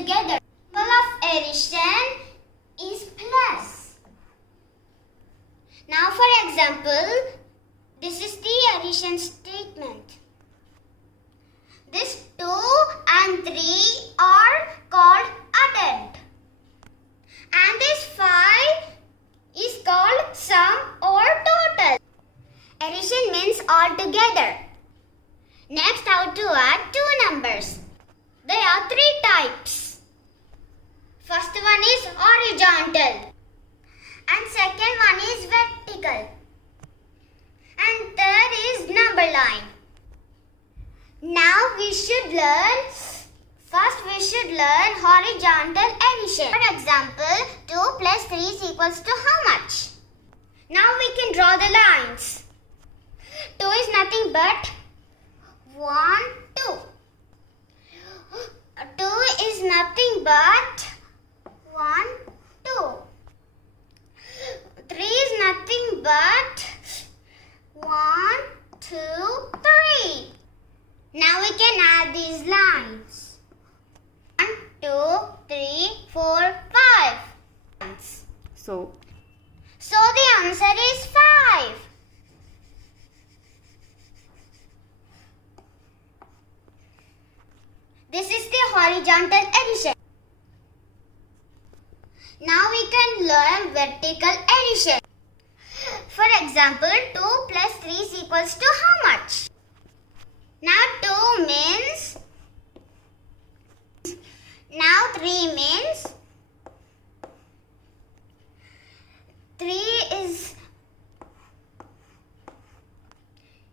together. Symbol of addition is plus. Now for example, this is the addition statement. This 2 and 3 are called addend. And this 5 is called sum or total. Addition means all together. Next, how to add two numbers. There are three types. First one is horizontal. And second one is vertical. And third is number line. Now we should learn horizontal addition. For example, 2 plus 3 is equals to how much? Now we can draw the lines. 2 is nothing but 1, 2. 2 is nothing but 1, 2. 3 is nothing but 1, 2, 3. Now we can add these lines. 1, 2, 3, 4, 5. So the answer is 5. This is the horizontal addition. Now we can learn vertical addition. For example, 2 plus 3 is equals to how much? Now 2 means, now 3 means, 3 is,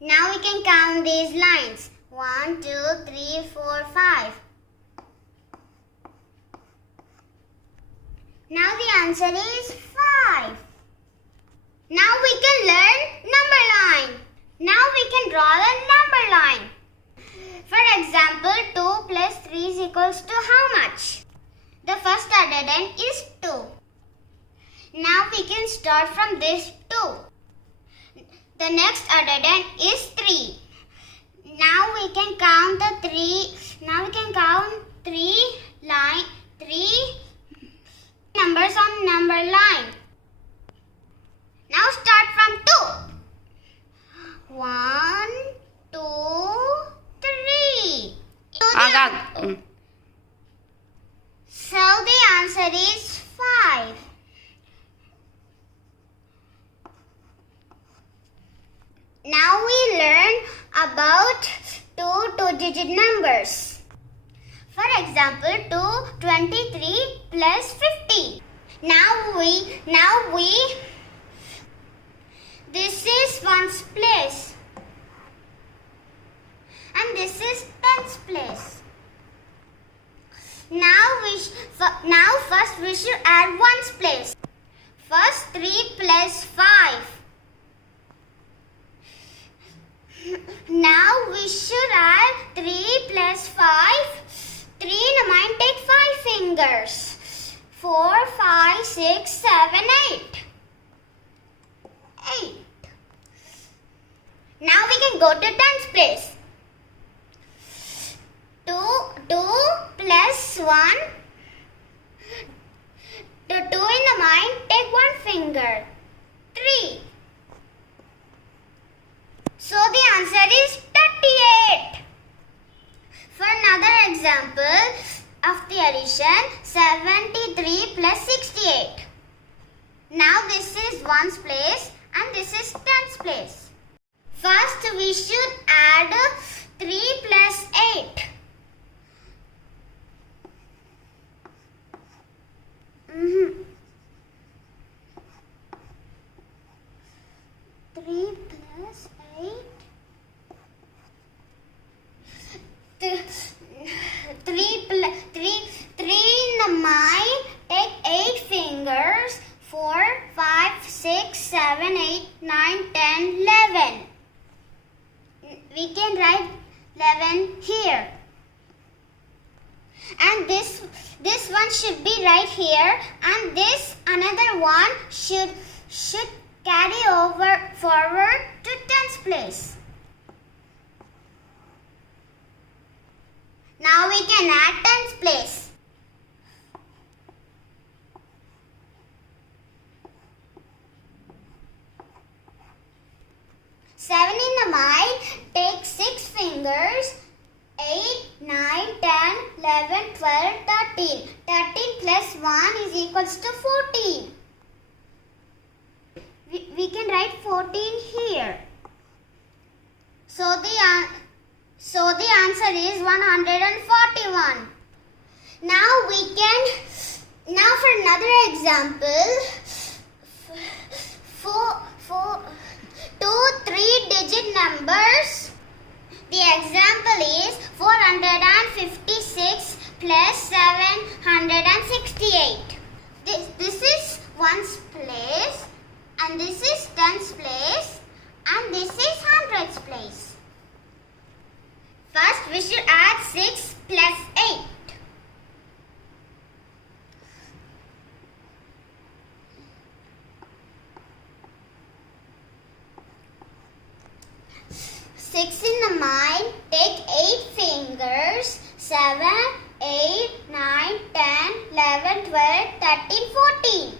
now we can count these lines. 1, 2, 3, 4, 5. Now the answer is 5. Now we can learn number line. Now we can draw the number line. For example, 2 plus 3 is equals to how much? The first addend is 2. Now we can start from this 2. The next addend is 3. Now we can count the 3. Now we can count 3 numbers on number line. Now start from 2. 1, 2, 3. So the answer is 5. Now we learn about two-digit numbers. For example, 23 plus 50. Now we this is ones place and this is tens place. Now first we should add ones place. First 3 plus 5. Now we should add 3 plus 5. 3 in a mind, take 5 fingers. 4, 5, 6, 7, 8. 8. Now we can go to tens place. 2 plus 1. To 2 in the mind, take 1 finger. 3. So the answer is 38. For another example of the addition, 73 plus 68. Now this is ones place and this is tens place. First we should add 3 plus 8. 3 plus 8. 3 in the mind, take 8 fingers. 4, 5, 6, 7, 8, 9, 10, 11. We can write 11 here. And this one should be right here, and this another one should carry over forward to tens place. Now we can add tens place. 13. 13 plus 1 is equals to 14. We can write 14 here. So the answer is 141. Now for another example, for 2 3-digit numbers. The example is 456 plus 768. This is ones place, and this is tens place, and this is hundreds place. First we should add 6 plus 8. Six in the mind, take 8 fingers, 7, 8, 9, 10, 11, 12, 13, 14.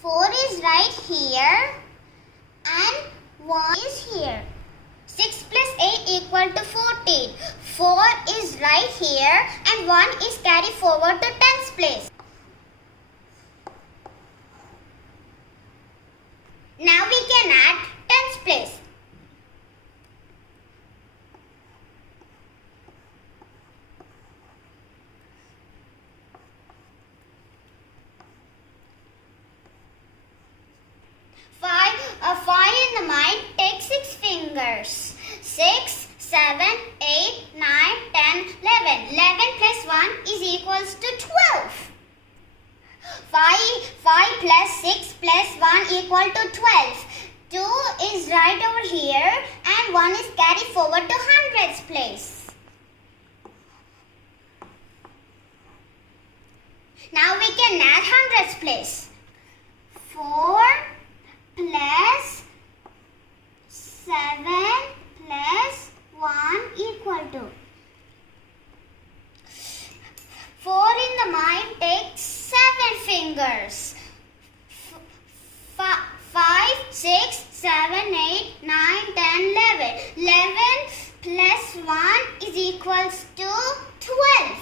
4 is right here and 1 is here. 6 plus 8 equal to 14. 4 is right here and 1 is carried forward to tens place. Now we can add tens place. Five in the mind, take 6 fingers. 6, 7, 8, 9, 10, 11. 11 plus 1 is equals to 12. 5 plus 6 plus 1 equal to 12. 2 is right over here and 1 is carried forward to hundreds place. Now we can add hundreds place. 4 plus 7 plus 1 equal to 4 in the mind, take 7 fingers. 5, 6, 7, 8, 9, 10, 11. 11 plus 1 is equals to 12.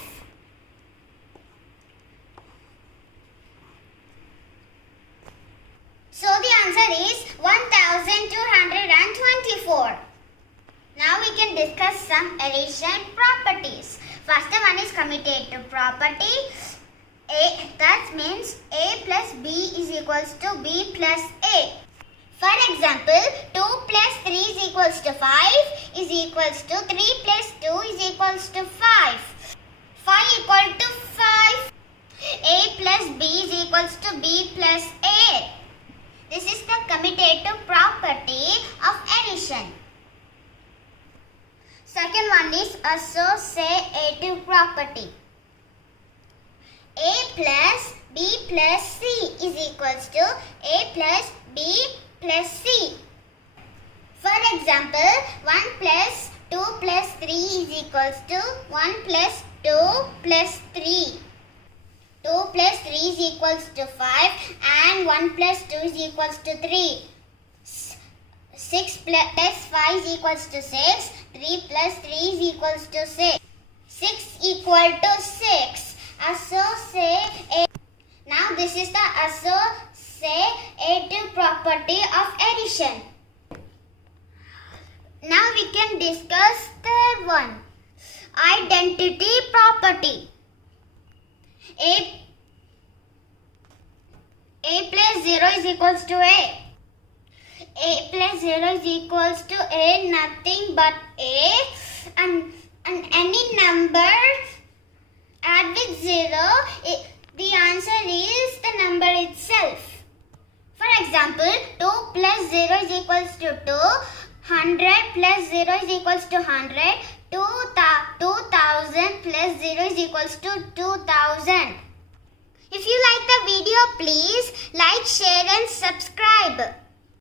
So the answer is 1224. Now we can discuss some addition properties. First one is commutative property. That means A plus B is equals to B plus A. For example, 2 plus 3 is equals to 5 is equals to 3 plus 2 is equals to 5. 5 equal to 5. A plus B is equals to B plus A. This is the commutative property of addition. Second one is associative property. A plus B plus C is equals to A plus B plus C. For example, 1 plus 2 plus 3 is equals to 1 plus 2 plus 3. 2 plus 3 is equals to 5 and 1 plus 2 is equals to 3. 6 plus 5 is equals to 6. 3 plus 3 is equals to 6. 6 equal to 6. Now this is the associative property of addition. Now we can discuss third one. Identity property. A plus 0 is equals to A. A plus 0 is equals to A, nothing but A, and any number add with 0, the answer is the number itself. For example, 2 plus 0 is equals to 2, 100 plus 0 is equals to 100, 2000 plus 0 is equals to 2000. If you like the video, please like, share and subscribe.